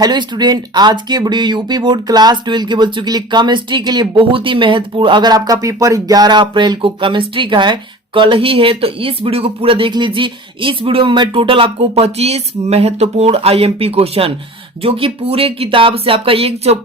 Hello student, आज के video UP board class 12 के बच्चों के लिए केमिस्ट्री के लिए बहुत ही महत्वपूर्ण। अगर आपका पेपर 11 अप्रैल को केमिस्ट्री का है, कल ही है, तो इस वीडियो को पूरा देख लीजिए। इस वीडियो में मैं टोटल आपको 25 महत्वपूर्ण आईएमपी क्वेश्चन, जो कि पूरे किताब से आपका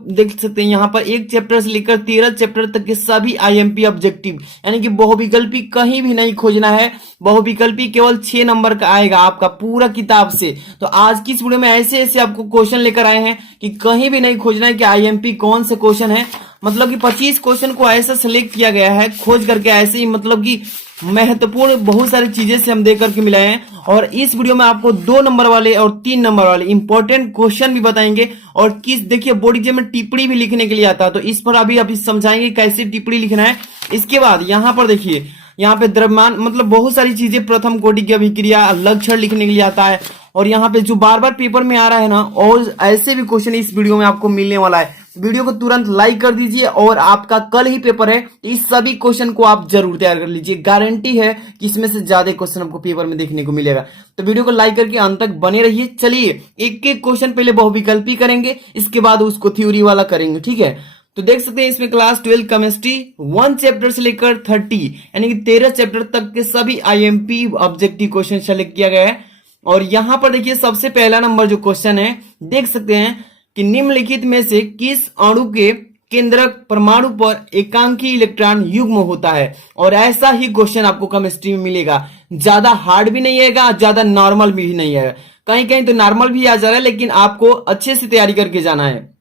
देख सकते हैं यहाँ पर एक चैप्टर से लेकर 13 चैप्टर तक के सभी आईएमपी ऑब्जेक्टिव, यानी कि बहुविकल्पी कहीं भी नहीं खोजना है। बहुविकल्पी केवल 6 नंबर का आएगा आपका पूरा किताब से। तो आज की इस वीडियो में ऐसे ऐसे आपको क्वेश्चन लेकर आए हैं कि कहीं भी नहीं खोजना है कि आईएमपी कौन से क्वेश्चन है। मतलब कि 25 क्वेश्चन को ऐसा सिलेक्ट किया गया है खोज करके, ऐसे ही मतलब कि महत्वपूर्ण बहुत सारी चीजें से हम देख करके मिलाए हैं। और इस वीडियो में आपको 2 नंबर वाले और 3 नंबर वाले इंपॉर्टेंट क्वेश्चन भी बताएंगे। और किस देखिए बोर्ड एग्जाम में टिप्पणी भी लिखने के लिए आता है, तो इस पर अभी समझाएंगे कैसे टिप्पणी लिखना है। इसके बाद यहाँ पर देखिए, यहाँ पे द्रव्यमान मतलब बहुत सारी चीजें, प्रथम कोटि की अभिक्रिया, लक्षण लिखने के लिए आता है। और यहाँ पे जो बार बार पेपर में आ रहा है ना, और ऐसे भी क्वेश्चन इस वीडियो में आपको मिलने वाला है। वीडियो को तुरंत लाइक कर दीजिए, और आपका कल ही पेपर है, इस सभी क्वेश्चन को आप जरूर तैयार कर लीजिए। गारंटी है कि इसमें से ज्यादा क्वेश्चन आपको पेपर में देखने को मिलेगा। तो वीडियो को लाइक करके अंत तक बने रहिए। चलिए एक एक क्वेश्चन पहले बहुविकल्पी करेंगे, इसके बाद उसको थ्योरी वाला करेंगे, ठीक है। तो देख सकते हैं इसमें क्लास 12 केमिस्ट्री 1 चैप्टर से लेकर 30 यानी कि 13 चैप्टर तक के सभी आईएमपी ऑब्जेक्टिव क्वेश्चन सेलेक्ट किया गया है। और यहां पर देखिए सबसे पहला नंबर जो क्वेश्चन है, देख सकते हैं कि निम्नलिखित में से किस अणु के केंद्रक परमाणु पर एकांकी इलेक्ट्रॉन युग्म होता है। और ऐसा ही क्वेश्चन आपको केमिस्ट्री में मिलेगा। ज्यादा हार्ड भी नहीं आएगा, ज्यादा नॉर्मल भी नहीं आएगा। कहीं कहीं तो नॉर्मल भी आ जा रहा है, लेकिन आपको अच्छे से तैयारी करके जाना है।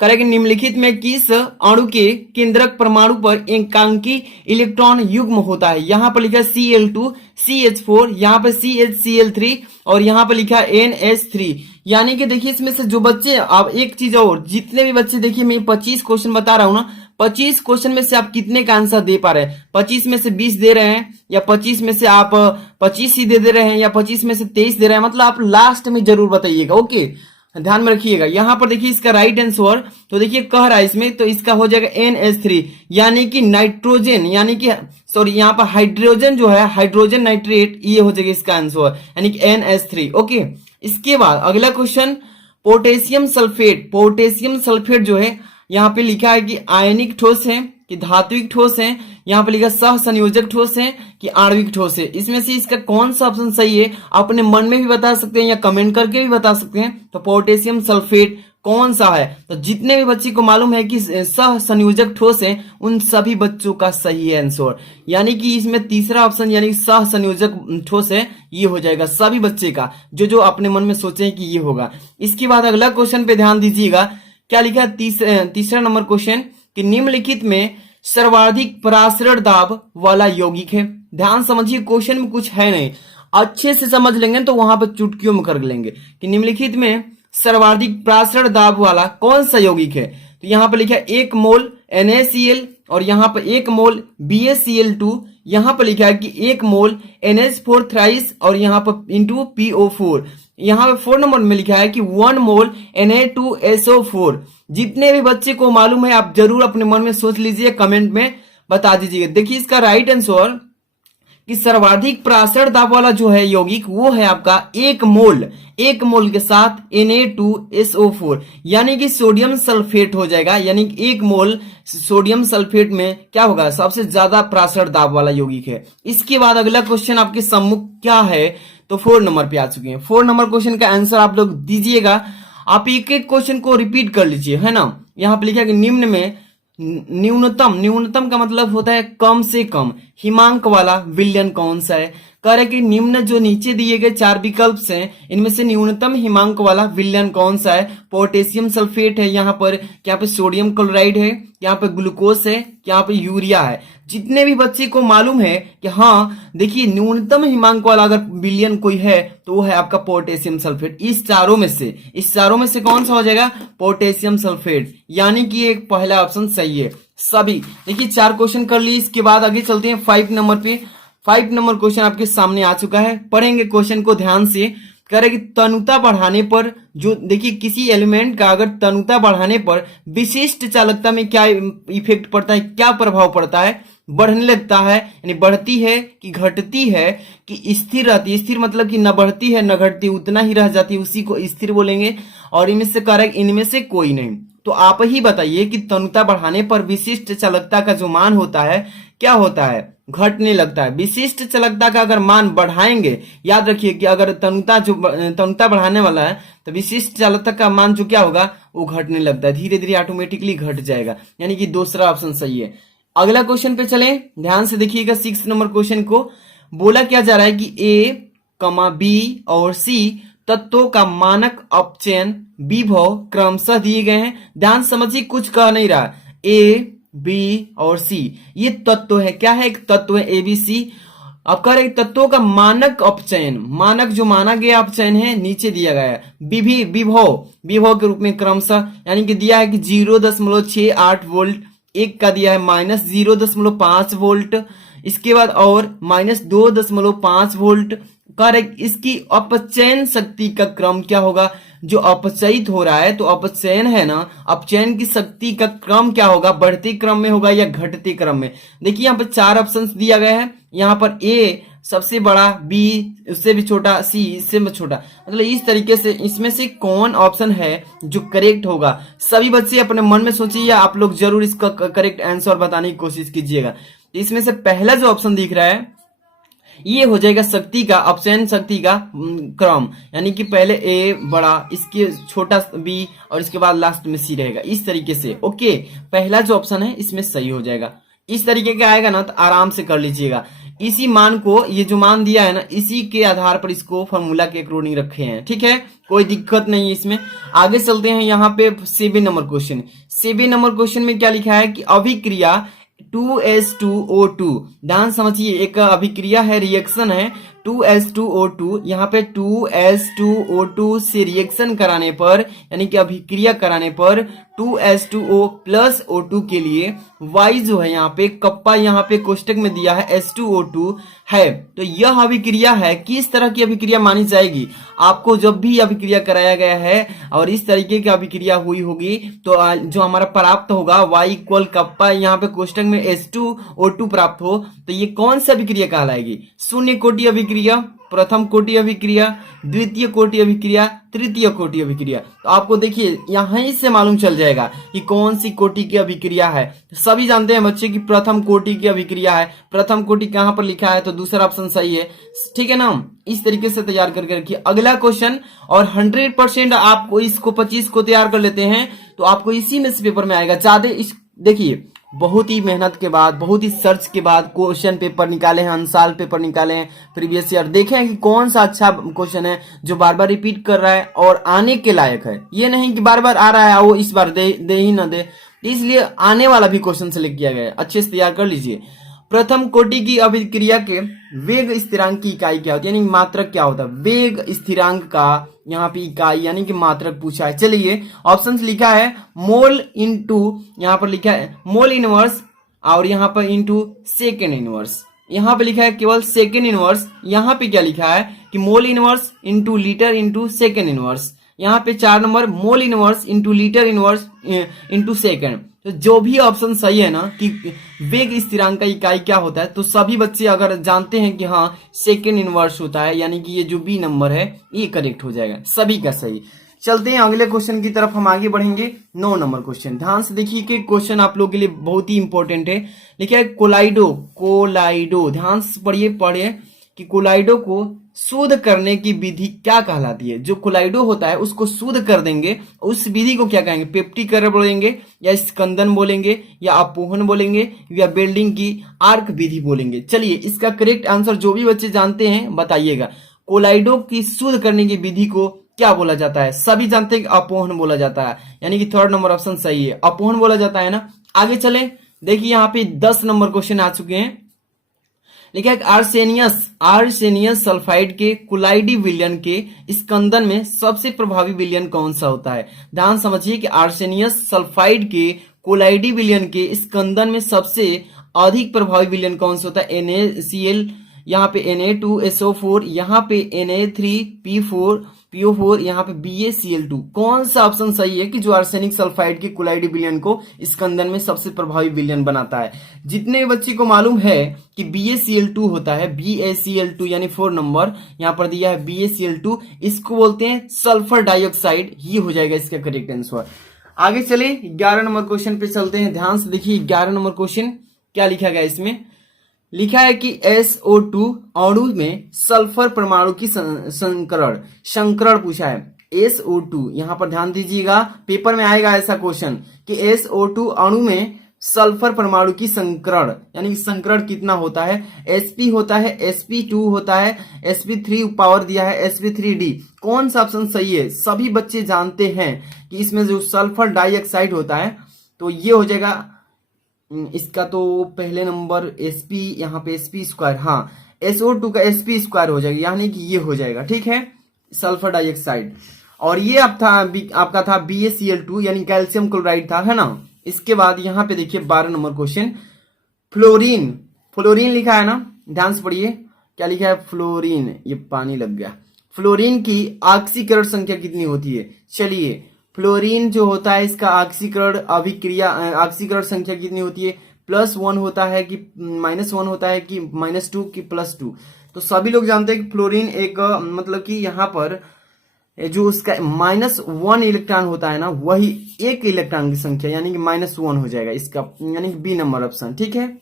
करेक्ट, निम्नलिखित में किस अणु के केंद्रक परमाणु पर एकांकी इलेक्ट्रॉन युग्म होता है। यहां पर लिखा Cl2 CH4, यहां पर CHCl3 और यहां पर लिखा NH3। यानी कि देखिए इसमें से जो बच्चे, अब एक चीज और, जितने भी बच्चे, देखिए मैं 25 क्वेश्चन बता रहा हूं ना, 25 क्वेश्चन में से आप कितने का आंसर दे पा रहे हैं। 25 में से 20 दे रहे हैं, या 25 में से आप 25 ही दे रहे हैं, या 25 में से 23 दे रहे हैं। मतलब आप लास्ट में जरूर बताइएगा, ओके, ध्यान में रखिएगा। यहां पर देखिए इसका राइट आंसर, तो देखिए कह रहा है इसमें, तो इसका हो जाएगा NH3, यानी कि नाइट्रोजन, यानी कि सॉरी यहाँ पर हाइड्रोजन जो है, हाइड्रोजन नाइट्रेट, ये हो जाएगा इसका आंसर, यानी कि NH3, ओके। इसके बाद अगला question, potassium sulphate. Potassium sulphate जो है, यहाँ पे लिखा है कि आयनिक ठोस है कि धात्विक ठोस है। यहाँ पे लिखा सह संयोजक ठोस है कि आणविक ठोस है। इसमें से इसका कौन सा ऑप्शन सही है, अपने मन में भी बता सकते हैं या कमेंट करके भी बता सकते हैं। तो पोटेशियम सल्फेट कौन सा है, तो जितने भी बच्चे को मालूम है कि सह संयोजक ठोस है, उन सभी बच्चों का सही है आंसर। यानी कि इसमें तीसरा ऑप्शन, यानी सह संयोजक ठोस है, ये हो जाएगा सभी बच्चे का, जो अपने मन में सोचे कि ये होगा। इसके बाद अगला क्वेश्चन पे ध्यान दीजिएगा, क्या लिखा है तीसरा नंबर क्वेश्चन, कि निम्नलिखित में सर्वाधिक परासरण दाब वाला यौगिक है। ध्यान समझिए, क्वेश्चन में कुछ है नहीं, अच्छे से समझ लेंगे तो वहां पर चुटकियों में कर लेंगे कि निम्नलिखित में सर्वाधिक परासरण दाब वाला कौन सा यौगिक है। तो यहां पर लिखा है 1 मोल NaCl, और यहां पर 1 मोल BaCl2, यहां पर लिखा है कि 1 मोल NH4 थ्राइस, और यहां पर इंटू PO4। यहां पे 4 नंबर में लिखा है कि 1 मोल Na2SO4। जितने भी बच्चे को मालूम है आप जरूर अपने मन में सोच लीजिए, कमेंट में बता दीजिएगा। देखिए इसका राइट आंसर कि सर्वाधिक परासरण दाब वाला जो है यौगिक, वो है आपका 1 मोल के साथ Na2SO4, यानी कि सोडियम सल्फेट हो जाएगा। यानी कि 1 मोल सोडियम सल्फेट में क्या होगा, सबसे ज्यादा परासरण दाब वाला यौगिक है। इसके बाद अगला क्वेश्चन आपके सम्मुख क्या है, तो 4 नंबर पे आ चुके हैं। 4 नंबर क्वेश्चन का आंसर आप लोग दीजिएगा। आप एक एक क्वेश्चन को रिपीट कर लीजिए, है ना। यहाँ पे लिखा है कि निम्न में न्यूनतम का मतलब होता है कम से कम, हिमांक वाला विलयन कौन सा है। कह रहे कि निम्न जो नीचे दिए गए 4 विकल्प हैं, इनमें से न्यूनतम हिमांक वाला विलयन कौन सा है। पोटेशियम सल्फेट है, यहाँ पर क्या पे सोडियम क्लोराइड है, यहाँ पे ग्लूकोज है, यहाँ पे यूरिया है। जितने भी बच्चे को मालूम है कि हाँ देखिए न्यूनतम हिमांक वाला अगर विलयन कोई है, तो वो है आपका पोटेशियम सल्फेट। इस चारों में से कौन सा हो जाएगा, पोटेशियम सल्फेट, यानी कि एक पहला ऑप्शन सही है। सभी देखिए 4 क्वेश्चन कर लिए। इसके बाद आगे चलते हैं 5 नंबर पे। 5 नंबर क्वेश्चन आपके सामने आ चुका है, पढ़ेंगे क्वेश्चन को ध्यान से। कह रहे कि तनुता बढ़ाने पर, जो देखिए किसी एलिमेंट का अगर तनुता बढ़ाने पर विशिष्ट चालकता में क्या इफेक्ट पड़ता है, क्या प्रभाव पड़ता है। बढ़ने लगता है यानी बढ़ती है कि घटती है कि स्थिर रहती है। स्थिर मतलब कि न बढ़ती है न घटती, उतना ही रह जाती है, उसी को स्थिर बोलेंगे। और इनमें से करेक्ट इनमें से कोई नहीं। तो आप ही बताइए कि तनुता बढ़ाने पर विशिष्ट चालकता का जो मान होता है क्या होता है? घटने लगता है। विशिष्ट चालकता का अगर मान बढ़ाएंगे, याद रखिए कि अगर तनुता बढ़ाने वाला है तो विशिष्ट चालकता का मान जो क्या होगा वो घटने लगता है, धीरे धीरे ऑटोमेटिकली घट जाएगा, यानी कि दूसरा ऑप्शन सही है। अगला क्वेश्चन पे चलें, ध्यान से देखिएगा 6 नंबर क्वेश्चन को। बोला क्या जा रहा है कि ए कमा बी और सी तत्वों का मानक अपचयन विभव क्रमशः दिए गए हैं। ध्यान समझिए, कुछ कह नहीं रहा। ए बी और सी ये तत्व है, क्या है? एक तत्व है ए बी सी। अब कह रहे तत्वों का मानक अपचयन, मानक जो माना गया अपचयन है नीचे दिया गया है। विभव के रूप में क्रमशः, यानी कि दिया है कि 0.68 वोल्ट, एक का दिया है -0.5 वोल्ट, इसके बाद और -2.5 वोल्ट। करेक्ट, इसकी अपचयन शक्ति का क्रम क्या होगा? जो अपचयित हो रहा है तो अपचयन है ना, अपचयन की शक्ति का क्रम क्या होगा? बढ़ते क्रम में होगा या घटते क्रम में? देखिए यहाँ पर 4 ऑप्शंस दिया गया है। यहाँ पर ए सबसे बड़ा, बी उससे भी छोटा, सी इससे भी छोटा, मतलब इस तरीके से इसमें से कौन ऑप्शन है जो करेक्ट होगा? सभी बच्चे अपने मन में सोचिए या आप लोग जरूर इसका करेक्ट आंसर बताने की कोशिश कीजिएगा। इसमें से पहला जो ऑप्शन दिख रहा है ये हो जाएगा शक्ति का, अपचयन शक्ति का क्रम, यानी कि पहले ए बड़ा, इसके छोटा बी और इसके बाद लास्ट में सी रहेगा, इस तरीके से। ओके, पहला जो ऑप्शन है इसमें सही हो जाएगा। इस तरीके का आएगा ना तो आराम से कर लीजिएगा। इसी मान को, ये जो मान दिया है ना, इसी के आधार पर इसको फॉर्मूला के अकॉर्डिंग रखे हैं, ठीक है, कोई दिक्कत नहीं है इसमें। आगे चलते हैं, यहाँ पे 7 नंबर क्वेश्चन। 7 नंबर क्वेश्चन में क्या लिखा है कि अभिक्रिया 2H2O2, ध्यान समझिए, एक अभिक्रिया है, रिएक्शन है 2H2O2। यहाँ पे 2H2O2 से रिएक्शन कराने पर, यानी कि अभिक्रिया कराने पर 2H2O प्लस O2 के लिए Y जो है यहाँ पे कप्पा, यहाँ पे कोष्टक में दिया है H2O2 है। तो यह अभिक्रिया है, किस तरह की अभिक्रिया मानी जाएगी? आपको जब भी अभिक्रिया कराया गया है और इस तरीके की अभिक्रिया हुई होगी तो जो हमारा प्राप्त होगा Y इक्वल कप्पा, यहाँ पे कोष्टक में H2O2 प्राप्त हो, तो ये कौन सी अभिक्रिया कहलाएगी? शून्य कोटि अभिक्रिया, प्रथम कोटि अभिक्रिया, द्वितीय कोटि अभिक्रिया, तृतीय कोटि अभिक्रिया। तो आपको देखिए यहीं से मालूम चल जाएगा कि कौन सी कोटि की अभिक्रिया है। सभी जानते हैं बच्चे कि प्रथम कोटि की अभिक्रिया है। प्रथम कोटि कहां पर लिखा है तो दूसरा ऑप्शन सही है, ठीक है ना। इस तरीके से तैयार करके रखिए। अगला क्वेश्चन, और 100% आपको इसको 25 को तैयार कर लेते हैं तो आपको इसी में से पेपर में आएगा ज्यादा। देखिए बहुत ही मेहनत के बाद, बहुत ही सर्च के बाद क्वेश्चन पेपर निकाले हैं, अनसाल पेपर निकाले हैं प्रीवियस ईयर, देखे हैं कि कौन सा अच्छा क्वेश्चन है जो बार बार रिपीट कर रहा है और आने के लायक है। ये नहीं कि बार बार आ रहा है वो इस बार दे ही ना दे, इसलिए आने वाला भी क्वेश्चन सेलेक्ट किया गया है। अच्छे से तैयार कर लीजिए। प्रथम कोटि की अभिक्रिया के वेग स्थिरांक की इकाई क्या होती है, यानी मात्रक क्या होता है? वेग स्थिरांक का यहाँ पे इकाई यानी कि मात्रक पूछा है। चलिए ऑप्शंस लिखा है मोल इनटू, यहाँ पर लिखा है मोल इनवर्स, और यहाँ पर इनटू सेकेंड इनवर्स। यहाँ पे लिखा है केवल सेकेंड इनवर्स। यहाँ पे क्या लिखा है कि mole inverse into litre into second inverse. यहाँ पे 4 number mole inverse into litre inverse into second. तो जो भी ऑप्शन सही है ना कि वेग स्थिरांक का इकाई क्या होता है, तो सभी बच्चे अगर जानते हैं कि हाँ सेकेंड इनवर्स होता है, यानी कि ये जो बी नंबर है ये करेक्ट हो जाएगा, सभी का सही। चलते हैं अगले क्वेश्चन की तरफ, हम आगे बढ़ेंगे। 9 नंबर क्वेश्चन, ध्यान से देखिए कि क्वेश्चन आप लोगों के लिए बहुत ही इंपॉर्टेंट है। लिखा है कोलाइडो, ध्यान से पढ़िए कि कोलाइडो को शुद्ध करने की विधि क्या कहलाती है। जो कोलाइडो होता है उसको शुद्ध कर देंगे, उस विधि को क्या कहेंगे? पेप्टिकर बोलेंगे, या स्कंदन बोलेंगे, या अपोहन बोलेंगे, या बेल्डिंग की आर्क विधि बोलेंगे। चलिए इसका करेक्ट आंसर जो भी बच्चे जानते हैं बताइएगा। कोलाइडो की शुद्ध करने की विधि को क्या बोला जाता है? सभी जानते हैं कि अपोहन बोला जाता है, यानी कि 3rd नंबर ऑप्शन सही है, अपोहन बोला जाता है ना। आगे चले, देखिए यहाँ पे 10 नंबर क्वेश्चन आ चुके हैं। लिखा है आर्सेनियस सल्फाइड के कुलाइडी विलयन के स्कंदन में सबसे प्रभावी विलयन कौन सा होता है? ध्यान समझिए कि आर्सेनियस सल्फाइड के कुलाइडी विलयन के स्कंदन में सबसे अधिक प्रभावी विलयन कौन सा होता है? NaCl, यहाँ पे Na2SO4, यहाँ पे Na3P4, PO4 यहाँ पे BaCl2। कौन सा ऑप्शन सही है कि जो आर्सेनिक सल्फाइड के क्लोराइड विलयन को स्कंदन में सबसे प्रभावी विलयन बनाता है? जितने बच्चे को मालूम है कि BaCl2 होता है, BaCl2 यानी 4 नंबर यहाँ पर दिया है BaCl2, इसको बोलते हैं सल्फर डाइऑक्साइड। ये हो जाएगा इसका करेक्ट आंसर। आगे चले 11 नंबर क्वेश्चन पे चलते हैं। ध्यान से देखिए 11 नंबर क्वेश्चन क्या लिखा गया इसमें। लिखा है कि SO2 अणु में सल्फर परमाणु की संकरण पूछा है। SO2 यहां पर ध्यान दीजिएगा, पेपर में आएगा ऐसा क्वेश्चन कि SO2 अणु में सल्फर परमाणु की संकरण यानी संकरण कितना होता है? Sp होता है, Sp2 होता है, Sp3 पावर दिया है, Sp3d। कौन सा ऑप्शन सही है? सभी बच्चे जानते हैं कि इसमें जो सल्फर डाइऑक्साइड होता है तो ये हो जाएगा इसका तो पहले नंबर Sp, यहाँ पे Sp स्क्वायर, हाँ SO2 का Sp स्क्वायर हो जाएगा, यानी कि ये हो जाएगा, ठीक है, सल्फर डाइऑक्साइड। और ये आपका था BaCl2 यानी कैल्शियम क्लोराइड था, है ना। इसके बाद यहाँ पे देखिए 12 नंबर क्वेश्चन, फ्लोरीन। फ्लोरीन लिखा है ना, ध्यान से पढ़िए क्या लिखा है। फ्लोरीन, ये पानी लग गया। फ्लोरीन की ऑक्सीकरण संख्या कितनी होती है? चलिए, फ्लोरीन जो होता है इसका ऑक्सीकरण संख्या कितनी होती है? +1 होता है कि -1 होता है कि -2 की +2? तो सभी लोग जानते हैं कि फ्लोरीन एक मतलब कि यहाँ पर जो उसका -1 इलेक्ट्रॉन होता है ना, वही एक इलेक्ट्रॉन की संख्या यानी कि -1 हो जाएगा इसका, यानी कि बी नंबर ऑप्शन, ठीक है।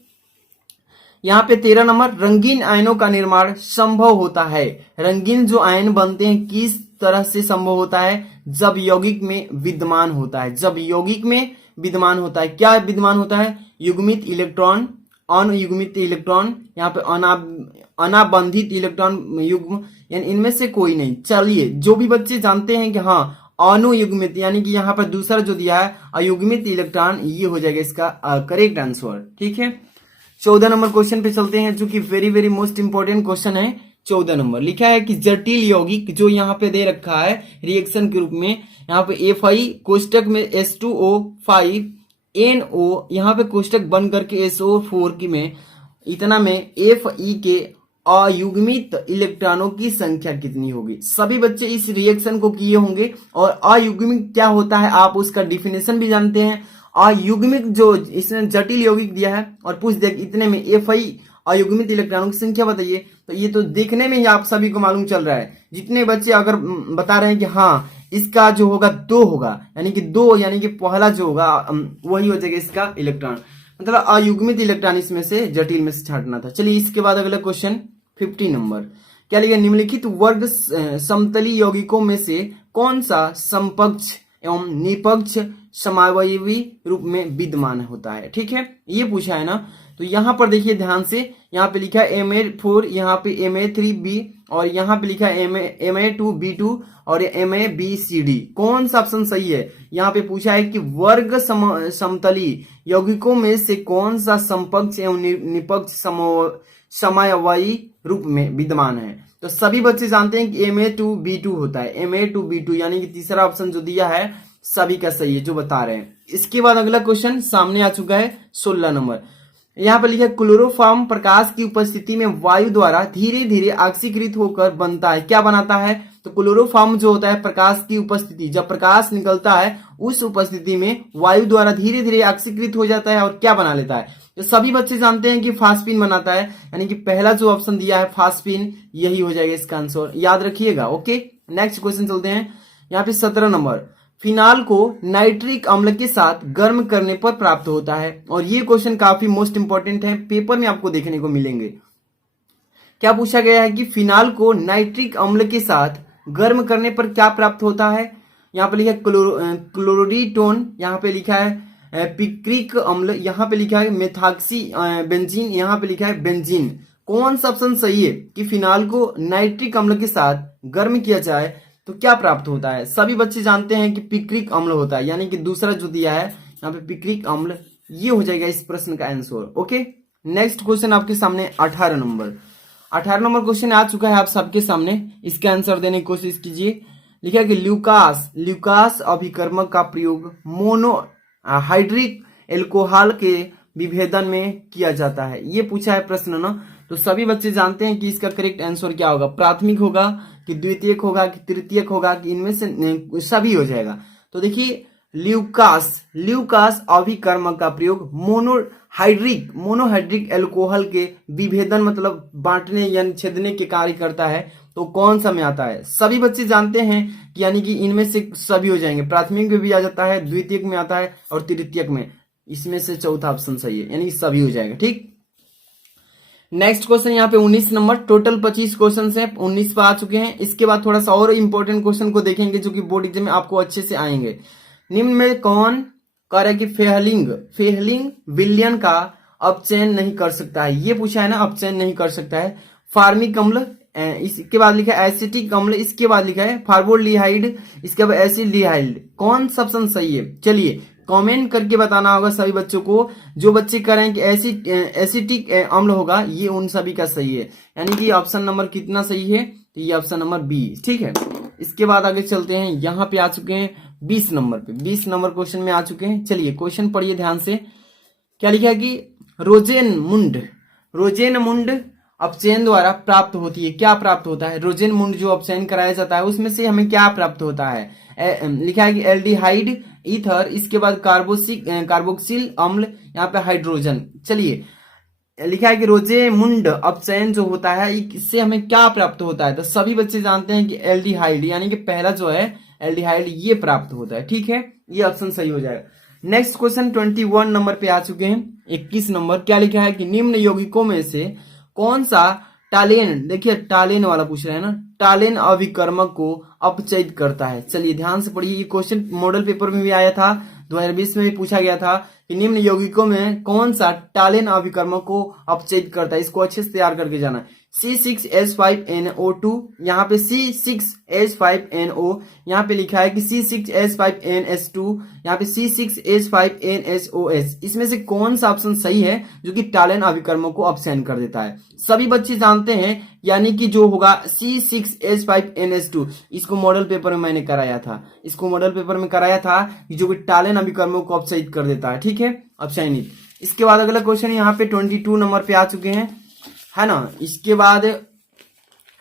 यहाँ पे 13 नंबर, रंगीन आयनों का निर्माण संभव होता है। रंगीन जो आयन बनते हैं किस तरह से संभव होता है? जब यौगिक में विद्यमान होता है। जब यौगिक में विद्यमान होता है, क्या विद्यमान होता है? युग्मित इलेक्ट्रॉन, अनयुग्मित इलेक्ट्रॉन, यहाँ पे अनाबंधित इलेक्ट्रॉन युग्म, यानी इनमें से कोई नहीं। चलिए, जो भी बच्चे जानते हैं कि हाँ अनुयुग्मित, यानी कि यहाँ पर दूसरा जो दिया है अयुग्मित इलेक्ट्रॉन, ये हो जाएगा इसका करेक्ट आंसर, ठीक है। 14 नंबर क्वेश्चन पे चलते हैं, जो कि very very most important question है। 14 नंबर लिखा है कि जटिल यौगिक जो यहाँ पे दे रखा है रिएक्शन के रूप में, यहाँ पे Fi कोष्टक में H2O5NO, यहाँ पे कोष्टक बन करके SO4 की में इतना में Fe के अयुग्मित इलेक्ट्रॉनों की संख्या कितनी होगी? सभी बच्चे इस रिएक्शन को किए होंगे और अयुग्मित क्या होता है आप उसका डिफिनेशन भी जानते हैं। अयुग्मित जो इसने जटिल यौगिक दिया है और पूछ दिया इतने में Fi अयुग्मित इलेक्ट्रॉनों की संख्या बताइए, तो ये तो देखने में ही आप सभी को मालूम चल रहा है। जितने बच्चे अगर बता रहे हैं कि हाँ इसका जो होगा 2 होगा, यानी कि 2 यानी कि पहला जो होगा वही हो जाएगा इसका इलेक्ट्रॉन, मतलब अयुग्मित इलेक्ट्रॉन इसमें से जटिल में से छांटना था। चलिए इसके बाद अगला क्वेश्चन 50 नंबर क्या लिखा? निम्नलिखित वर्ग समतली यौगिकों में से कौन सा समपक्ष एवं निपक्ष समावयवी रूप में विद्यमान होता है? ठीक है, ये पूछा है ना। तो यहाँ पर देखिए ध्यान से, यहाँ पे लिखा है Ma4, यहाँ पे Ma3b और यहाँ पे लिखा है Ma2b2 और MaBCD। कौन सा ऑप्शन सही है? यहाँ पे पूछा है कि वर्ग समतली यौगिकों में से कौन सा समपक्ष एवं निपक्ष समावयवी रूप में विद्यमान है। तो सभी बच्चे जानते हैं कि Ma2b2 होता है, Ma2b2 यानी कि तीसरा ऑप्शन जो दिया है सभी का सही है जो बता रहे हैं। इसके बाद अगला क्वेश्चन सामने आ चुका है 16 नंबर। यहाँ पर लिखा है क्लोरोफॉर्म प्रकाश की उपस्थिति में वायु द्वारा धीरे धीरे ऑक्सीकृत होकर बनता है। क्या बनाता है? तो क्लोरोफॉर्म जो होता है प्रकाश की उपस्थिति, जब प्रकाश निकलता है उस उपस्थिति में वायु द्वारा धीरे धीरे ऑक्सीकृत हो जाता है और क्या बना लेता है? तो सभी बच्चे जानते हैं कि फास्फीन बनाता है, यानी कि पहला जो ऑप्शन दिया है फास्फीन, यही हो जाएगा इसका आंसर, याद रखिएगा। ओके, नेक्स्ट क्वेश्चन चलते हैं। यहाँ पे 17 नंबर, फिनाल को नाइट्रिक अम्ल के साथ गर्म करने पर प्राप्त होता है, और ये क्वेश्चन काफी मोस्ट इंपोर्टेंट है, पेपर में आपको देखने को मिलेंगे। क्या पूछा गया है कि फिनाल को नाइट्रिक अम्ल के साथ गर्म करने पर क्या प्राप्त होता है? यहाँ पे लिखा है क्लोरोडीटोन, यहाँ पे लिखा है पिक्रिक अम्ल, यहाँ पे लिखा है मेथॉक्सी बेंजीन, यहाँ पे लिखा है बेंजीन। कौन सा ऑप्शन सही है कि फिनाल को नाइट्रिक अम्ल के साथ गर्म किया जाए तो क्या प्राप्त होता है? सभी बच्चे जानते हैं कि पिक्रिक अम्ल होता है, यानी कि दूसरा जो दिया है यहाँ पे पिक्रिक अम्ल, ये हो जाएगा इस प्रश्न का आंसर। ओके, नेक्स्ट क्वेश्चन आपके सामने 18 नंबर। 18 नंबर क्वेश्चन आ चुका है आप सबके सामने, इसके आंसर देने की कोशिश कीजिए। लिखा है कि ल्यूकास अभिकर्मक का प्रयोग मोनोहाइड्रिक एल्कोहल के विभेदन में किया जाता है। ये पूछा है प्रश्न ना, तो सभी बच्चे जानते हैं कि इसका करेक्ट आंसर क्या होगा? प्राथमिक होगा, कि द्वितीयक होगा कि तृतीयक होगा कि इनमें से सभी हो जाएगा। तो देखिए ल्यूकास अभिकर्मक का प्रयोग मोनोहाइड्रिक एल्कोहल के विभेदन मतलब बांटने यानी छेदने के कार्य करता है। तो कौन सा में आता है? सभी बच्चे जानते हैं कि यानी कि इनमें से सभी हो जाएंगे। प्राथमिक में भी आ जाता है, द्वितीयक में आता है और तृतीयक में। इसमें से चौथा ऑप्शन सही है, यानी सभी हो जाएगा। ठीक, नेक्स्ट क्वेश्चन यहाँ पे 19 नंबर। टोटल 25 क्वेश्चन है, 19 पर आ चुके हैं। इसके बाद थोड़ा सा और इंपॉर्टेंट क्वेश्चन को देखेंगे जो कि बोर्ड एग्जाम में आपको अच्छे से आएंगे। निम्न में कौन कह रहा है कि फेहलिंग विलियन का अपचयन नहीं कर सकता है? ये पूछा है ना, अपचयन नहीं कर सकता है। फार्मिक अम्ल, इसके बाद लिखा है एसिटिक अम्ल, इसके बाद लिखा है फार्मोल्डिहाइड, इसके बाद एसिडिहाइड। कौन सा ऑप्शन सही है? चलिए कमेंट करके बताना होगा सभी बच्चों को। जो बच्चे कह रहे हैं कि एसिटिक अम्ल होगा, ये उन सभी का सही है, यानी कि ऑप्शन नंबर कितना सही है? तो ये ऑप्शन नंबर बी। ठीक है, इसके बाद आगे चलते हैं। यहाँ पे आ चुके हैं 20 नंबर पे, 20 नंबर क्वेश्चन में आ चुके हैं। चलिए क्वेश्चन पढ़िए ध्यान से। क्या लिखा है कि रोजेनमुंड अपचयन द्वारा प्राप्त होती है। क्या प्राप्त होता है? रोजेनमुंड जो अपचयन कराया जाता है उसमें से हमें क्या प्राप्त होता है? लिखा है कि एल्डिहाइड, ईथर, इसके बाद कार्बोक्सिल अम्ल, यहाँ पे हाइड्रोजन। चलिए लिखा है कि रोजेमुंड अपचयन जो होता है इससे हमें क्या प्राप्त होता है? तो सभी बच्चे जानते हैं कि एल्डिहाइड, यानी कि पहला जो है एल्डिहाइड, ये प्राप्त होता है। ठीक है, ये ऑप्शन सही हो जाएगा। नेक्स्ट क्वेश्चन 21 नंबर पे आ चुके हैं। 21 नंबर क्या लिखा है कि निम्न यौगिकों में से कौन सा टालेन, देखिए टालेन वाला पूछ रहा है ना, टालेन अभिकर्मक को अपचयित करता है। चलिए ध्यान से पढ़िए, ये क्वेश्चन मॉडल पेपर में भी आया था, 2020 में भी पूछा गया था कि निम्न यौगिकों में कौन सा टालेन अभिकर्मक को अपचयित करता है। इसको अच्छे से तैयार करके जाना है। C6H5NO2, यहाँ पे C6H5NO, यहाँ पे लिखा है कि C6H5NH2, यहाँ पे C6H5NSOS। इसमें से कौन सा ऑप्शन सही है जो कि टालेन अभिकर्मक को अपचयन कर देता है? सभी बच्चे जानते हैं, यानी कि जो होगा C6H5NH2। इसको मॉडल पेपर में मैंने कराया था, जो कि टालेन अभिकर्मक को अपचयित कर देता है। ठीक है, अपचयनित। इसके बाद अगला क्वेश्चन यहाँ पे 22 नंबर पे आ चुके हैं, है ना। इसके बाद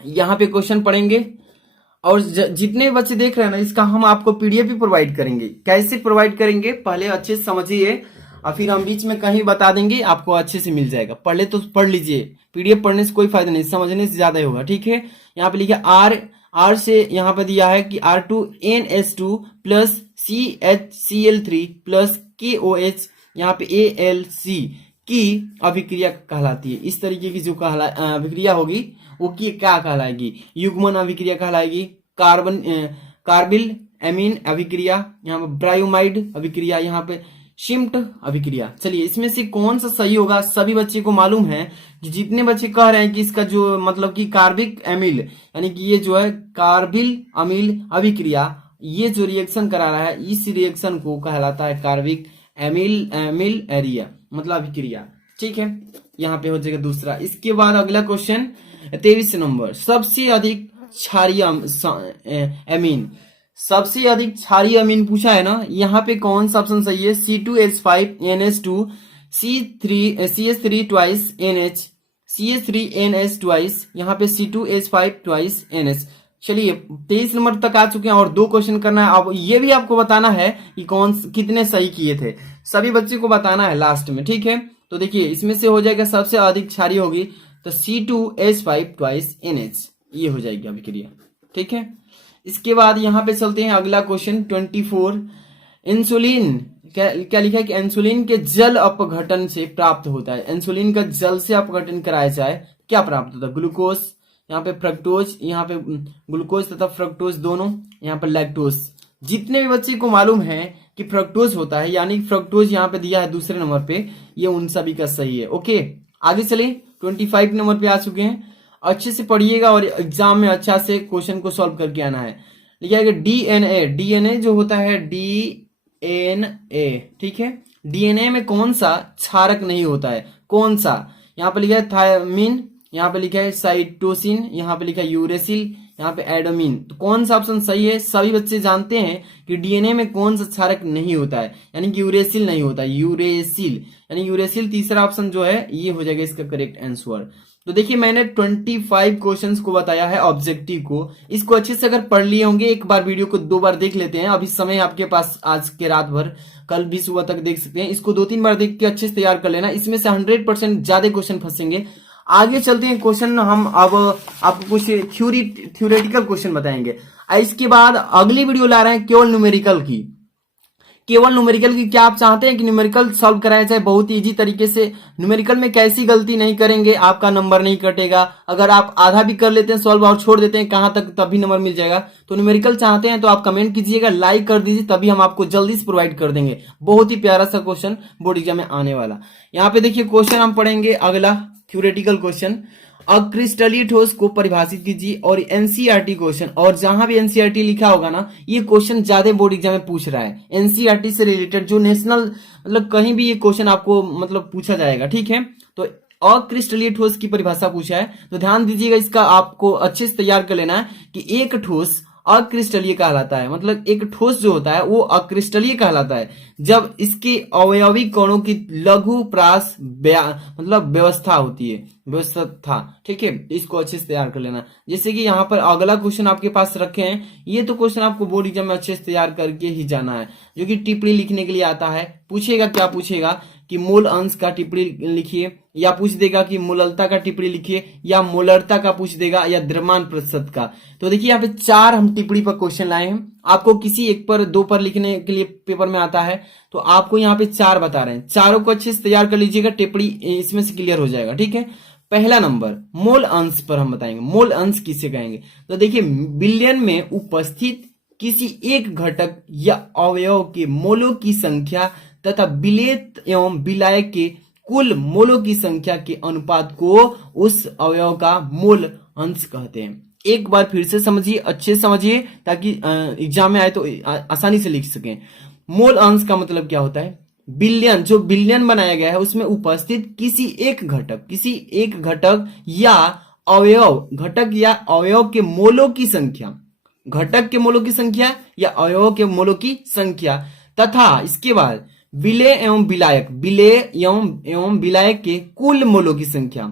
यहाँ पे क्वेश्चन पढ़ेंगे और जितने बच्चे देख रहे हैं ना, इसका हम आपको पीडीएफ भी प्रोवाइड करेंगे। कैसे प्रोवाइड करेंगे पहले अच्छे से समझिए, और फिर हम बीच में कहीं बता देंगे, आपको अच्छे से मिल जाएगा। पढ़ तो पढ़ लीजिए, पीडीएफ पढ़ने से कोई फायदा नहीं, समझने से ज्यादा ही होगा। ठीक है, यहाँ पे लिखा आर से यहाँ पे दिया है कि R2NH2 plus CHCl3 plus KOH, यहाँ पे ALC की अभिक्रिया कहलाती है। इस तरीके की जो अभिक्रिया होगी वो की क्या कहलाएगी? युग्मन अभिक्रिया कहलाएगी। कार्बिल एमीन अभिक्रिया, यहाँ पे ब्रायोमाइड अभिक्रिया, यहाँ पे शिम्ट अभिक्रिया। चलिए इसमें से कौन सा सही होगा? सभी बच्चे को मालूम है कि जितने बच्चे कह रहे हैं कि इसका जो मतलब कि कार्बिक एमिल, यानी कि ये जो है कार्बिल अमील अभिक्रिया, ये जो रिएक्शन करा रहा है, इस रिएक्शन को कहलाता है कार्बिक एमिल एरिया, मतलब अभिक्रिया। ठीक है, यहाँ पे हो जाएगा दूसरा। इसके बाद अगला क्वेश्चन 23 नंबर, सबसे अधिक क्षारीय अमीन, सबसे अधिक क्षारीय अमीन पूछा है ना। यहाँ पे कौन सा ऑप्शन सही है? C2H5NH2, CH3 twice NH, CH3NH twice, यहाँ पे C2H5 ट्वाइस NH। चलिए 23 नंबर तक आ चुके हैं और 2 क्वेश्चन करना है। अब ये भी आपको बताना है कि कितने सही किए थे, सभी बच्चे को बताना है लास्ट में। ठीक है, तो देखिए इसमें से हो जाएगा सबसे अधिक क्षारीय होगी तो C2H5 ट्वाइस NH, ये हो जाएगी अभिक्रिया। ठीक है, इसके बाद यहाँ पे चलते हैं अगला क्वेश्चन 24। इंसुलिन क्या लिखा है कि इंसुलिन के जल अपघटन से प्राप्त होता है। इंसुलिन का जल से अपघटन कराया जाए क्या प्राप्त होता है? ग्लूकोज, यहाँ पे फ्रक्टोज, यहाँ पे ग्लूकोज तथा फ्रक्टोज दोनों, यहाँ पे लैक्टोज। जितने भी बच्चे को मालूम है कि फ्रक्टोज होता है, यानी फ्रक्टोज यहाँ पे दिया है दूसरे नंबर पे, ये उन सभी का सही है। ओके, आगे चले 25 नंबर पे आ चुके हैं। अच्छे से पढ़िएगा और एग्जाम में अच्छा से क्वेश्चन को सॉल्व करके आना है। लिखा है कि डीएनए जो होता है डीएनए, ठीक है, डीएनए में कौन सा क्षारक नहीं होता है? कौन सा? यहाँ पे लिखा है थायमिन, यहाँ पे लिखा है साइटोसिन, यहाँ पे लिखा है यूरेसिल, यहाँ पे एडोमिन। तो कौन सा ऑप्शन सही है? सभी बच्चे जानते हैं कि डीएनए में कौन सा क्षारक नहीं होता है, यानी कि यूरेसिल नहीं होता है, यूरेसिल, यानी यूरेसिल तीसरा ऑप्शन जो है ये हो जाएगा इसका करेक्ट आंसर। तो देखिए मैंने 25 क्वेश्चंस को बताया है ऑब्जेक्टिव को। इसको अच्छे से अगर पढ़ लिए होंगे, एक बार वीडियो को 2 बार देख लेते हैं, अभी समय आपके पास आज के रात भर, कल भी सुबह तक देख सकते हैं। इसको 2-3 बार देख के अच्छे से तैयार कर लेना, इसमें से 100% ज्यादा क्वेश्चन फंसेंगे। आगे चलते हैं क्वेश्चन, हम अब आपको कुछ थ्योरेटिकल क्वेश्चन बताएंगे। इसके बाद अगली वीडियो ला रहे हैं केवल न्यूमेरिकल की। केवल न्यूमेरिकल की क्या आप चाहते हैं कि न्यूमेरिकल सॉल्व कराया जाए बहुत इजी तरीके से? न्यूमेरिकल में कैसी गलती नहीं करेंगे, आपका नंबर नहीं कटेगा। अगर आप आधा भी कर लेते हैं सॉल्व और छोड़ देते हैं कहां तक, तब भी नंबर मिल जाएगा। तो न्यूमेरिकल चाहते हैं तो आप कमेंट कीजिएगा, लाइक कर दीजिए, तभी हम आपको जल्दी से प्रोवाइड कर देंगे। बहुत ही प्यारा सा क्वेश्चन बोर्ड एग्जाम में आने वाला। यहाँ पे देखिए क्वेश्चन हम पढ़ेंगे अगला थ्योरेटिकल क्वेश्चन। अक्रिस्टलीय ठोस को परिभाषित कीजिए, और एनसीईआरटी क्वेश्चन, और जहां भी एनसीईआरटी लिखा होगा ना, ये क्वेश्चन ज्यादा बोर्ड एग्जाम में पूछ रहा है। एनसीईआरटी से रिलेटेड जो नेशनल मतलब कहीं भी ये क्वेश्चन आपको मतलब पूछा जाएगा, ठीक है। तो अक्रिस्टलीय ठोस की परिभाषा पूछा है, तो ध्यान दीजिएगा, इसका आपको अच्छे से तैयार कर लेना है कि एक ठोस अक्रिस्टलीय कहलाता है। मतलब एक ठोस जो होता है वो अक्रिस्टलीय कहलाता है जब इसके अवयवी कणों की लघु प्रास मतलब व्यवस्था होती है, व्यवस्था, ठीक है। इसको अच्छे से तैयार कर लेना। जैसे कि यहाँ पर अगला क्वेश्चन आपके पास रखे हैं, ये तो क्वेश्चन आपको बोर्ड एग्जाम में अच्छे से तैयार करके ही जाना है, जो कि टिप्पणी लिखने के लिए आता है। पूछेगा क्या, पूछेगा कि मूल अंश का टिप्पणी लिखिए, या पूछ देगा कि मूललता का टिप्पणी लिखिए, या मोलरता का पूछ देगा, या द्रव्यमान प्रतिशत का। तो देखिए यहाँ पे 4 हम टिप्पणी पर क्वेश्चन लाए हैं। आपको किसी एक पर 2 पर लिखने के लिए पेपर में आता है, तो आपको यहाँ पे 4 बता रहे हैं। चारों को अच्छे से तैयार कर लीजिएगा, टिप्पणी इसमें से क्लियर हो जाएगा, ठीक है। पहला नंबर मोल अंश पर हम बताएंगे। मोल अंश किसे कहेंगे? तो देखिए बिलियन में उपस्थित किसी एक घटक या अवयव के मोलों की संख्या तथा विलेत एवं विलायक के कुल मोलों की संख्या के अनुपात को उस अवयव का मोल अंश कहते हैं। एक बार फिर से समझिए, अच्छे से समझिए, ताकि एग्जाम में आए तो आसानी से लिख सकें। मोल अंश का मतलब क्या होता है? बिलियन, जो बिलियन बनाया गया है उसमें उपस्थित किसी एक घटक या अवयव, घटक या अवयव के मोलों की संख्या, घटक के मोलों की संख्या या अवयव के मोलों की संख्या, तथा इसके बाद विलेय एवं विलायक, विलेय एवं विलायक के कुल मोलों की संख्या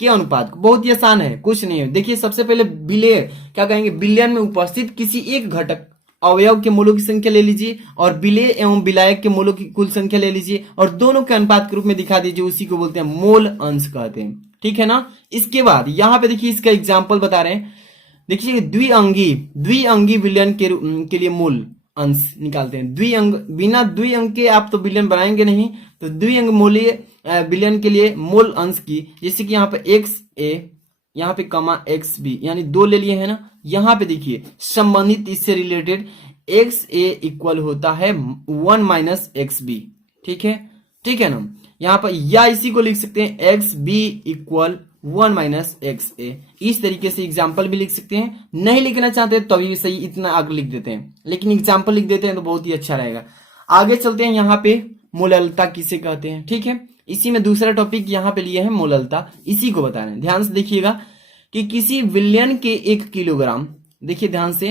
के अनुपात को। बहुत ही आसान है, कुछ नहीं है। देखिए सबसे पहले विलेय क्या कहेंगे? बिलियन में उपस्थित किसी एक घटक अवयव के मोलों की संख्या ले लीजिए, और विलेय एवं विलायक के मोलों की कुल संख्या ले लीजिए, और दोनों के अनुपात के रूप में दिखा दीजिए। उसी को बोलते हैं मोल अंश कहते हैं, ठीक है ना। इसके बाद यहाँ पे देखिए इसका एग्जाम्पल बता रहे हैं। देखिए द्विअंगी विलयन के लिए मूल अंश निकालते हैं। द्विअंग, बिना द्विअंग के आप तो विलयन बनाएंगे नहीं, तो द्विअंग मूल्य विलयन के लिए मूल अंश की, जैसे कि यहाँ पे एक्स ए, यहाँ पे कमा एक्स बी, यानी 2 ले लिए है ना। यहाँ पे देखिए संबंधित इससे रिलेटेड एक्स ए इक्वल होता है 1 माइनस एक्स बी, ठीक है ना। यहाँ पर या इसी को लिख सकते हैं x b equal 1 minus x a. इस तरीके से एग्जाम्पल भी लिख सकते हैं। नहीं लिखना चाहते तो अभी भी सही, इतना आगे लिख देते हैं, लेकिन एग्जाम्पल लिख देते हैं तो बहुत ही अच्छा रहेगा। आगे चलते हैं। यहाँ पे मोललता किसे कहते हैं, ठीक है। इसी में दूसरा टॉपिक यहाँ पे लिया है मोललता, इसी को बता रहे हैं। ध्यान से देखिएगा कि किसी विलयन के 1 किलोग्राम, देखिए ध्यान से,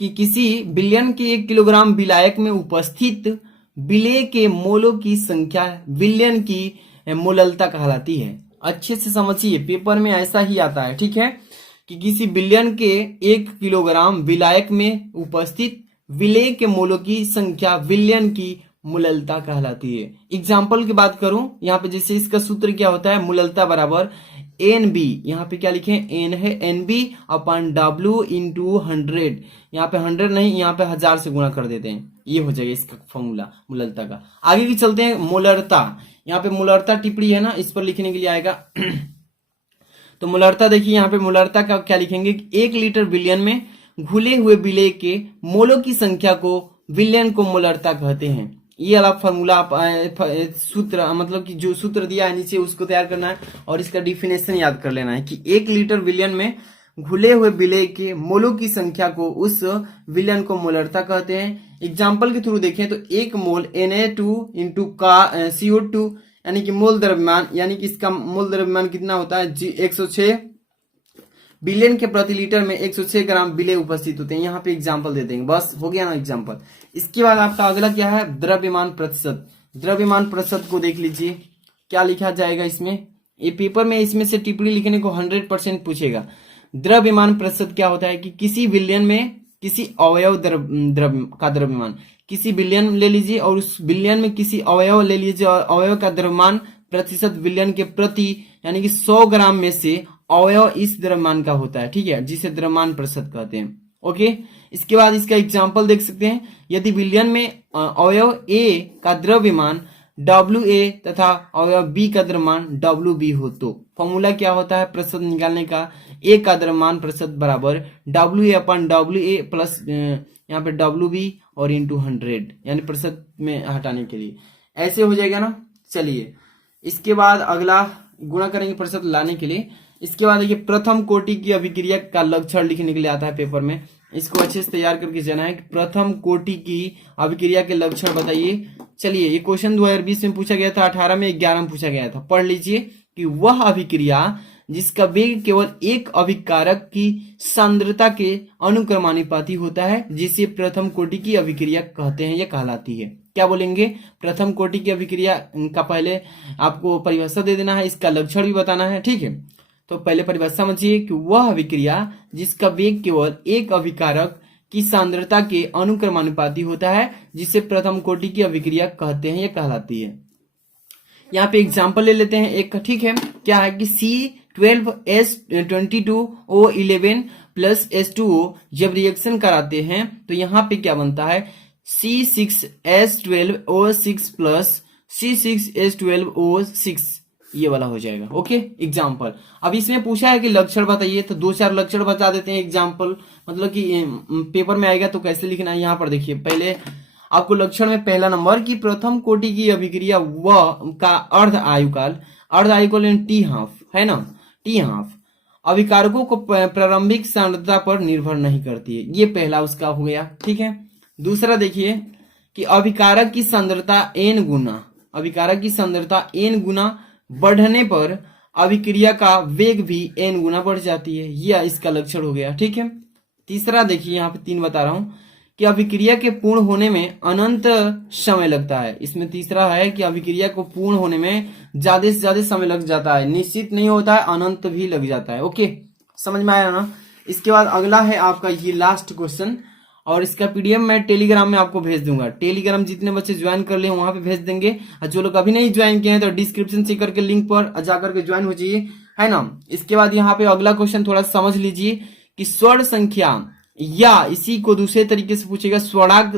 कि किसी विलयन के 1 किलोग्राम विलायक में उपस्थित विलेय के मोलों की संख्या विलयन की मोललता कहलाती है। अच्छे से समझिए, पेपर में ऐसा ही आता है, ठीक है, कि किसी विलयन के 1 किलोग्राम विलायक में उपस्थित विलेय के मोलों की संख्या विलयन की मोललता कहलाती है। एग्जाम्पल की बात करूं, यहाँ पे जैसे इसका सूत्र क्या होता है, मोललता बराबर एन बी, यहाँ पे क्या लिखे, एन है N B upon W into 100। यहाँ पे 100 नहीं, यहाँ पे 1000 से गुणा कर देते हैं, ये हो जाएगा इसका फॉर्मूला मोललता का। आगे की चलते हैं। मोलरता, यहाँ पे मोलरता टिप्पणी है ना, इस पर लिखने के लिए आएगा। तो मोलरता देखिए, यहाँ पे मोलरता का क्या लिखेंगे, 1 लीटर विलयन में घुले हुए विलेय के मोलों की संख्या को विलयन को मोलरता कहते हैं। ये वाला फॉर्मूला आप सूत्र, मतलब कि जो सूत्र दिया है नीचे उसको तैयार करना है, और इसका डिफिनेशन याद कर लेना है कि 1 लीटर विलयन में घुले हुए विलेय के मोलों की संख्या को उस विलयन को मोलरता कहते हैं। एग्जाम्पल के थ्रू देखें तो 1 मोल Na2 इंटू का CO2, यानी कि मोल द्रव्यमान, यानी कि इसका मोल द्रव्यमान कितना होता है 106 बिलियन के प्रति लीटर में 106 ग्राम विलेय उपस्थित होते हैं। यहाँ पे एग्जाम्पल दे देंगे, बस हो गया ना एग्जाम्पल। इसके बाद आपका अगला क्या है, द्रव्यमान प्रतिशत। द्रव्यमान प्रतिशत को देख लीजिए, क्या लिखा जाएगा इसमें, ये पेपर में इसमें से टिप्पणी लिखने को 100% पूछेगा। द्रव्यमान प्रतिशत क्या होता है कि किसी बिलियन में किसी अवयव द्रव्यमान, किसी बिलियन ले लीजिए और उस बिलियन में किसी अवयव ले लीजिए और अवयव का द्रव्यमान प्रतिशत बिलियन के प्रति यानी कि 100 ग्राम में से अवयव इस द्रव्यमान का होता है, ठीक है, जिसे द्रव्यमान प्रतिशत कहते हैं। ओके, इसके बाद इसका एग्जाम्पल देख सकते हैं। यदि बिलियन में अवयव ए का द्रव्यमान WA तथा अवयव बी का द्रव्यमान WB हो तो फॉर्मूला क्या होता है प्रतिशत निकालने का, ए का द्रव्यमान प्रतिशत बराबर WA/WA प्लस यहाँ पे WB और इंटू 100 यानी प्रतिशत में हटाने के लिए ऐसे हो जाएगा ना। चलिए इसके बाद अगला गुणा करेंगे प्रतिशत लाने के लिए। इसके बाद देखिए प्रथम कोटि की अभिक्रिया का लक्षण लिखने के लिए आता है पेपर में, इसको अच्छे से तैयार करके जाना है कि प्रथम कोटि की अभिक्रिया के लक्षण बताइए। चलिए ये क्वेश्चन 2020 में पूछा गया था, 18 में 11 में पूछा गया था। पढ़ लीजिए कि वह अभिक्रिया जिसका वेग केवल एक अभिकारक की सांद्रता के अनुक्रमानुपाती होता है जिसे प्रथम कोटि की अभिक्रिया कहते हैं या कहलाती है। क्या बोलेंगे, प्रथम कोटि की अभिक्रिया का पहले आपको परिभाषा दे देना है, इसका लक्षण भी बताना है, ठीक है। तो पहले परिभाषा समझिए कि वह अभिक्रिया जिसका वेग केवल एक अभिकारक की सांद्रता के अनुक्रमानुपाती होता है जिसे प्रथम कोटि की अभिक्रिया कहते हैं या कहलाती है। यहाँ पे एग्जाम्पल ले लेते हैं एक, ठीक है। क्या है कि C12H22O11 प्लस H2O जब रिएक्शन कराते हैं तो यहाँ पे क्या बनता है C6H12O6 प्लस C6H12O6, ये वाला हो जाएगा। Okay, example. अब इसमें पूछा है कि लक्षण बताइए तो 2-4 लक्षण बता देते हैं एग्जाम्पल, मतलब कि पेपर में आएगा तो कैसे लिखना है। यहाँ पर देखिए पहले आपको लक्षण में पहला नंबर की प्रथम कोटि की अभिक्रिया व का अर्ध आयुकाल T½ है ना, T½ अभिकारकों को प्रारंभिक सांद्रता पर निर्भर नहीं करती है, ये पहला उसका हो गया, ठीक है। दूसरा देखिए कि अभिकारक की सांद्रता अभिकारक की सांद्रता n गुना बढ़ने पर अभिक्रिया का वेग भी n गुना बढ़ जाती है, यह इसका लक्षण हो गया, ठीक है। तीसरा देखिए यहाँ पे 3 बता रहा हूं कि अभिक्रिया के पूर्ण होने में अनंत समय लगता है। इसमें तीसरा है कि अभिक्रिया को पूर्ण होने में ज्यादा से ज्यादा समय लग जाता है, निश्चित नहीं होता है, अनंत भी लग जाता है। ओके, समझ में आया ना। इसके बाद अगला है आपका ये लास्ट क्वेश्चन और इसका पीडीएफ मैं टेलीग्राम में आपको भेज दूंगा। टेलीग्राम जितने बच्चे ज्वाइन कर ले वहां पे भेज देंगे, और जो लोग अभी नहीं ज्वाइन किए हैं तो डिस्क्रिप्शन से करके लिंक पर जाकर के ज्वाइन हो जाइए, है ना। इसके बाद यहाँ पे अगला क्वेश्चन थोड़ा समझ लीजिए कि स्वर्ण संख्या या इसी को दूसरे तरीके से पूछेगा स्वर्णांक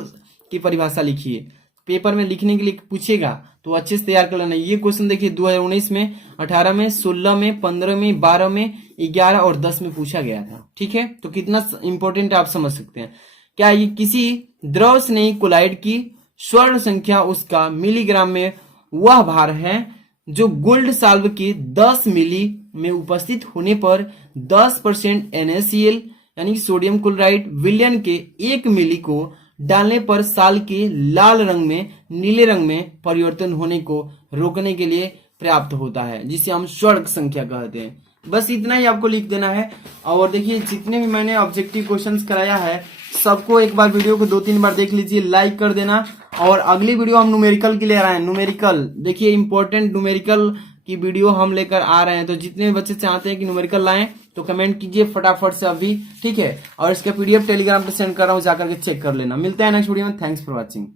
की परिभाषा लिखिए। पेपर में लिखने के लिए पूछेगा तो अच्छे से तैयार कर लेना। ये क्वेश्चन देखिए 2019 में, 18 में, 16 में, 15 में, 12 में, 11 और 10 में पूछा गया था, ठीक है। तो कितना इंपॉर्टेंट आप समझ सकते हैं। क्या ये किसी द्रव स्नेही कोलाइड की स्वर्ण संख्या उसका मिलीग्राम में वह भार है जो गोल्ड साल्व के 10 मिली में उपस्थित होने पर 10% NaCl यानी सोडियम क्लोराइड विलयन के 1 मिली को डालने पर साल के लाल रंग में नीले रंग में परिवर्तन होने को रोकने के लिए पर्याप्त होता है, जिसे हम स्वर्ण संख्या कहते हैं। बस इतना ही आपको लिख देना है। और देखिए जितने भी मैंने ऑब्जेक्टिव क्वेश्चंस कराया है सबको एक बार वीडियो को 2-3 बार देख लीजिए, लाइक कर देना। और अगली वीडियो हम न्यूमेरिकल की ले रहे हैं। न्यूमेरिकल देखिए इंपॉर्टेंट न्यूमेरिकल की वीडियो हम लेकर आ रहे हैं, तो जितने भी बच्चे चाहते हैं कि न्यूमेरिकल लाएं तो कमेंट कीजिए फटाफट से अभी, ठीक है। और इसका पीडीएफ टेलीग्राम पे सेंड कर रहा हूँ, जाकर के चेक कर लेना। मिलते हैं नेक्स्ट वीडियो में। Thanks for watching.